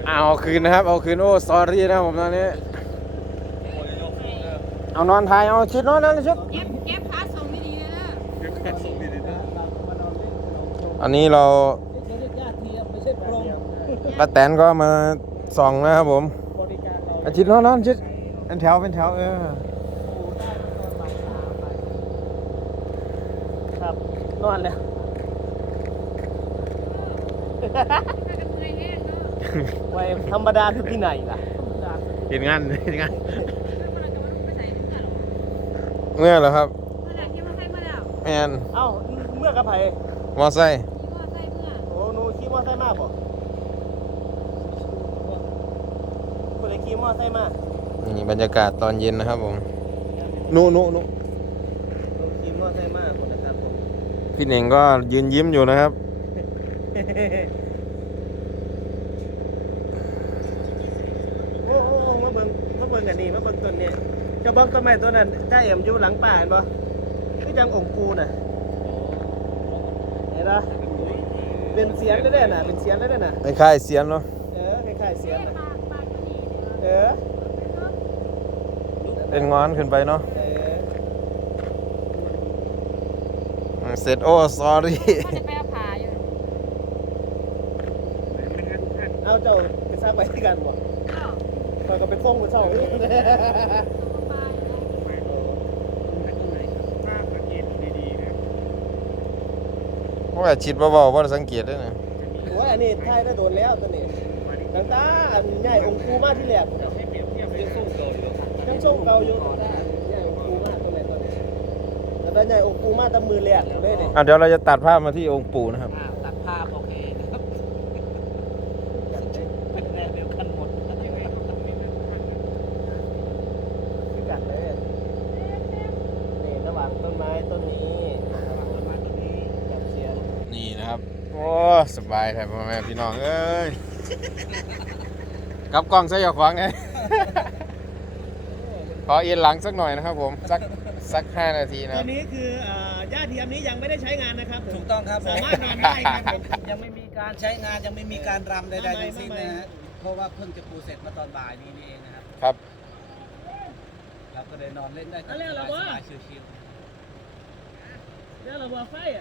เอาคืนนะครับเอาคืนโอ้สอรี่นะผมตอนนี้เอานอนทายเอาชิดนอนนั่นชิดเก็บขาส่งดีๆเลยนะอันนี้เราป้าแตนก็มาส่องนะครับผมชิดนอนชิดเป็นแถวครับนอนแล้วไว้ธรรมดาทุกที่ไหนล่ะเห็นงานเมื่อเหรอครับแมนเอ้าเมื่อกับไผมอไซค์โอ้หนูขี่มอไซค์มาบ่คนไหนขี่มอไซค์มานี่บรรยากาศตอนเย็นนะครับผมนุขี่มอไซค์มาหมดนะครับผมพี่เน่งก็ยืนยิ้มอยู่นะครับโอ้มาเบิ่งอันนี้มาเบิ่งต้นนี้จะเบิ่งต้นไม้ต้นนั้นจ้าเอ็มอยู่หลังป่าเห็นบ่คือจังองค์ปูน่ะเห็นป่ะเป็นเสียงได้น่ะเป็นเสียงได้น่ะคล้ายๆเสียนเนาะคล้ายๆเสียงน่ะเป็นงอนขึ้นไปเนาะเสร็จโอ้สอรี่เอาเจ้าไปสร้างไว้ที่กันบ่เราก็ไปฟ้องผู้เช่าว่าชิดเบาๆว่าสังเกตได้นะว่าอันนี้ไทยได้โดนแล้วตัวนี้ตั้งแต่อันใหญ่องค์ปูมาที่แรกยังส่งเก่าอยู่ใหญ่องค์ปูมาตัวไหนตัวนี้แต่ใหญ่องค์ปูมาตั้งมือแรกเลยเนี่ยเดี๋ยวเราจะตัดภาพมาที่องค์ปู่นะครับตัดภาพโอเคครับเป็นแนวเดียวกันหมดคือกันเลยนี่ระหว่างต้นไม้ต้นนี้กับเสียงนี่นะครับโอ้สบายครับพ่อแม่พี่น้องเอ้ยกับกล้องใส่ยาขวางไงขอเอียนหลังสักหน่อยนะครับผมสัก5 นาทีนะตอนนี้คือหญ้าเทียมนี้ยังไม่ได้ใช้งานนะครับถูกต้องครับสามารถนอนได้ครับยังไม่มีการใช้งานยังไม่มีการรำใดๆทั้งสิ้นนะฮะเพราะว่าเพิ่งจะปูเสร็จมาตอนบ่ายนี้นี่เองนะครับครับเราก็เลยนอนเล่นได้สบายๆชิวๆแล้วเราว่าไฟอ่ะ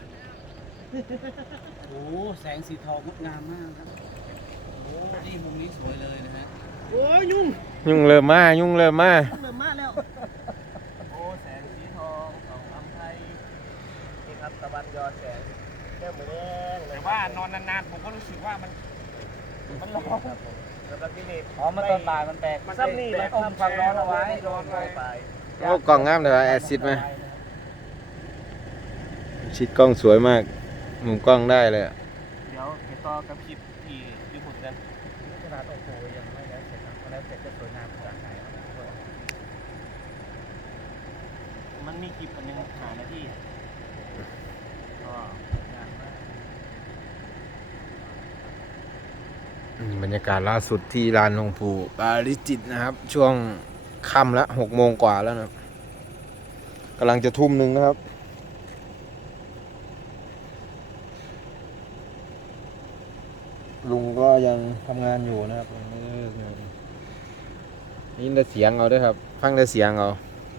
โอ้แสงสีทองงดงามมากครับโอ้นี่มุมนี้สวยเลยนะฮะโอ้ยุ่งเริ่มมาแล้วโอ้แสงสีทองของอำไพนี่ครับตะวันยอแสงแก้มแดงแต่ว่านอนนานๆผมก็รู้สึกว่ามันร้อนแล้วก็ที่นี่มันตอนบ่ายมันแตกซ้ำนี่มันอมความร้อนเอาไว้ร้อนไปโอ้กล้องงามเลยแอซิดไหมชิดกล้องสวยมากมุมกล้องได้เลยเดี๋ยวไปต่อกับคลิปที่ญี่ปุ่นกันขนาดโอ้โหยังไม่แล้วเสร็จครับแล้วเสร็จจะสวยงามขนาดไหนมันมีคลิปอันนึงหาหน้าที่ก็งานมากบรรยากาศล่าสุดที่ลานหลวงปู่ปาริจิตนะครับช่วงค่ำแล้ว6 โมงกว่าแล้วนะครับกำลังจะทุ่ม 1นะครับลุงก็ยังทำงานอยู่นะครับนี่ได้เสียงเอาด้วยครับฟังได้เสียงเอา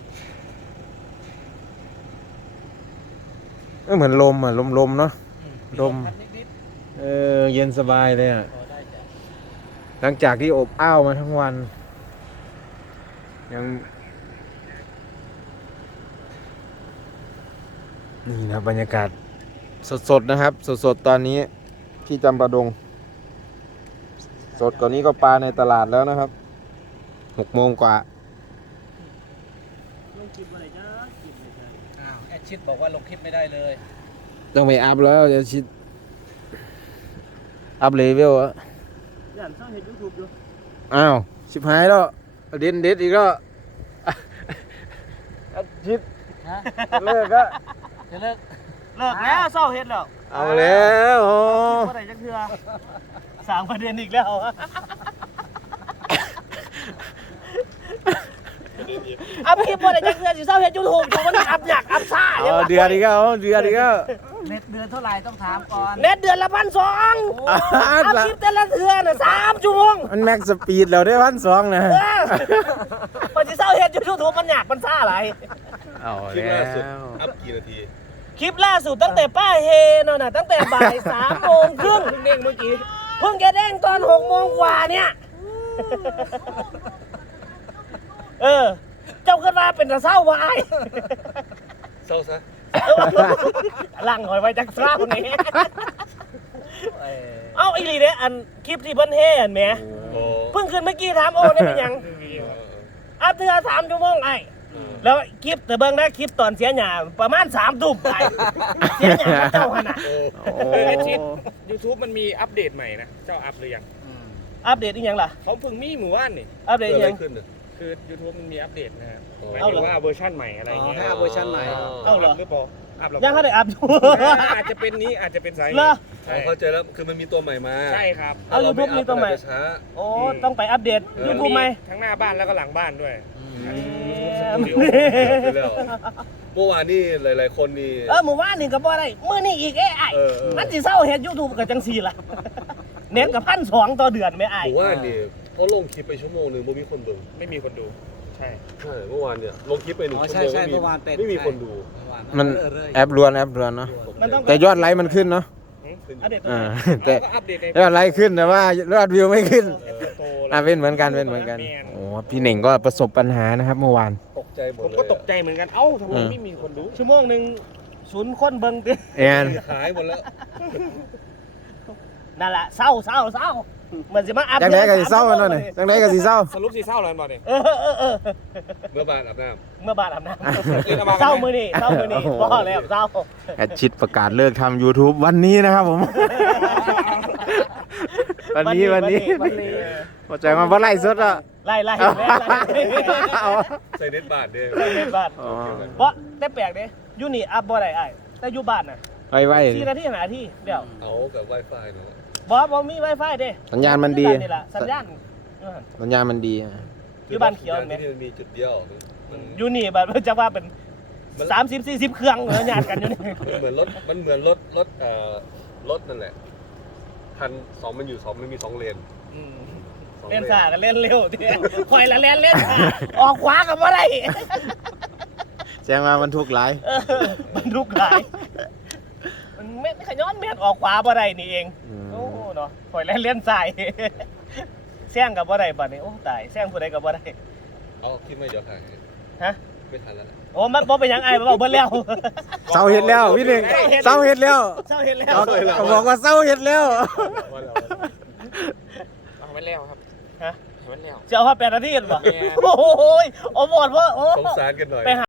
เหมือนลมอ่ะลมเนาะลมเย็นสบายเลยอ่ะหลังจากที่อบอ้าวมาทั้งวันยังนี่นะบรรยากาศสดๆนะครับสดๆตอนนี้ที่จำปาดงสดกว่านี้ก็ปลาในตลาดแล้วนะครับ6 โมงกว่าลงคลิปอะไรจ้าแอดชิดบอกว่าลงคลิปไม่ได้เลยต้องไปอัพแล้วจะชิดอัพเลเวลอะย่านสร้างเห็นยูทูบอยู่อ้าวชิบหายแล้วเด็ดอีกแล้วชิดเลิกก็จะเลิกแล้วเศร้าเห็ดแล้วเอาแล้วโอ้คิดว่าไหนจังเถื่อสร้างประเด็นอีกแล้วอัพคลิปว่าไหนจังเถื่อสิเศร้าเห็ดยูทูบผมมันอัพอยากอัพซ่าเดือดอีกแล้วเน็ตเดือนเท่าไหร่ต้องถามก่อนเน็ตเดือนละ1,200เอาคลิปแต่ละเทื่อน่ะ3 ชั่วโมงมันแม็กสปีดแล้วได้1,200นะพอสิเศร้าเฮ็ดยูทูบมันยากมันซ่าหลายเอาคลิปแล้ล่าสุดวอัพกี่นาทีคลิปล่าสุดตั้งแต่ป้าเฮนั่นน่ะตั้งแต่บ่าย3 โมงครึ่งเด้งเมื่อกี้เพิ่งจะเด้งตอน6 โมงกว่าเนี่ยเจ้าขึ้นมาเป็นตะเศร้าวายเศร้าซะลังหอยไว้จักเศร้านี่เอ้าอีหลีเด้ออันคลิปที่เพิ่นเฮอันแหมโอ้เพิ่งขึ้นเมื่อกี้ถามโอ้ได้เป็นหยังอัพเทื่อ3 ชั่วโมงไอ้แล้วคลิปแต่เบิ่งนะคลิปตอนเสียหญ้าประมาณ3 ทุ่มไปเสียหญ้าเจ้าหั่นน่ะโอ้ YouTube มันมีอัปเดตใหม่นะ เจ้าอัปหรือยังอัปเดตอีหยังล่ะเขาเพิ่งมีหมู่บ้านนี่อัปเดตเกิดอีอะหไรยังขึ้นเนี่ยคือ YouTube มันมีอัปเดตนะครับอ๋อหมายถึงว่าเวอร์ชั่นใหม่อะไรอย่างเงี้ย 5 เวอร์ชันใหม่เอาเหรอหรือเปล่าอัปหรือเปยังล่าเขาได้อัพอยู่อาจจะเป็นนี้อาจจะเป็นไซส์เหรอใช่เข้าใจแล้วคือมันมีตัวใหม่มาใช่ครับเอา YouTube มีตัวใหม่เราไอัพอะไรไปช้าโอ้ต้องไปอัปเดตเออยูทูบไหมทั้งหน้าบ้านแล้วก็หลังบ้านด้วยไปแล้วเมื่อวานนี่หลาย ๆ คนนี่หมู่บ้านนี่ก็บ่ได้มื้อนี้อีกไอ้เออมันสิเศร้าเฮ็ด YouTube ก็จังซี่ล่ะเน็ตก็1,200ต่อเดือนแม่ไอ้ผมว่านี่เขาลงคลิปไปชั่วโมงนึงบ่มีคนดูไม่มีคนดู ใช่ใช่เมื่อวานเนี่ยลงคลิปไป1 อ๋อชั่วใช่โมงใช่เมื่อวานเป็นไม่มีคนดูมันแอปล้วนเนาะมันต้องแต่ยอดไลค์มันขึ้นเนาะอัปเดตตัวอ่าไหนแต่แล้วก็อัปเดตในยอดไลค์ขึ้นแต่ว่ายอดวิวไม่ขึ้นโตเป็นเหมือนกันโอ้พี่เหน่งก็ประสบปัญหานะครับเมื่อวานตกใจหมดผมเลยก็ตกใจเหมือนกัน เอ้าทำไมไม่มีคนดูชั่วโมงหนึง0 คนเบิ่งติแอนหายหมดแล้วนั่นล่ะเศร้าเหมือนสิมาอัปจังเดไดตก็สิเศร้าเนาะนี่จังไดก็สิเศร้าสรุปสีเศร้าเลยบอลเนี่ยเมื่อบ้านอาบน้เมื่อบ้านอาบน้เรียนเอามาำเศร้ามื้อนี้บ่แล้วเศร้าแอดชิดประกาศเลิกทำ YouTube วันนี้นะครับผม วันนี้เข้าใจมาบ่ไล่สดอ่ะไล่เอาำใส่เน็ตบาทเด้ในบ้านอ๋อบ่แต่แปลกเด้อยู่นี่อัพบ่ได้อ้ายแต่อยู่บ้านน่ะไว้ 4 นาที5 นาทีเดี๋ยวเอากับ Wi-Fi เนาะบ่มี Wi-Fi เด้สัญญาณมันดีนี่ล่ะสัญญาณสัญญาณมันดีอยู่บ้านเขียวเห็นไหมที่มันมีจุดเดียวมันอยู่นี่บัดจะว่าเป็น30-40 เครื่องญาติกันอยู่นี่มันเหมือนรถนั่นแหละคัน2มันอยู่2มันมี2เลนสองเล่นซ่ากันเล่นเร็วทีคอยละเล่นซ่าออกขวาก็บ่ได้แจ้งมามันทุกหลายบรรทุกหลายมันไม่ขย้อนแม่นออกขวาบ่ได้นี่เองโอ้เนาะคอยเล่นซ้ายแซงก็บ่ได้บัดนี้โอ้ตายแซงผู้ใดก็บ่ได้เอาคิดไม่เดี๋ยวถ่ายฮะไม่ทันแล้วโอ้มันบ่เป็นหยังไอ้บ่เบิ่แล้วเศร้าเห็ดแล้วพี่หนึ่งเศร้าเห็ดแล้วเศร้าเห็นแล้วเขาบอกว่าเศร้าเห็ดแล้วเอาไว้แล้วครับฮะเอาไว้แล้วจะเอา8 นาทีบ่โอ้โหโอ้หมดว่าโอ้สงสารกันหน่อยไปหา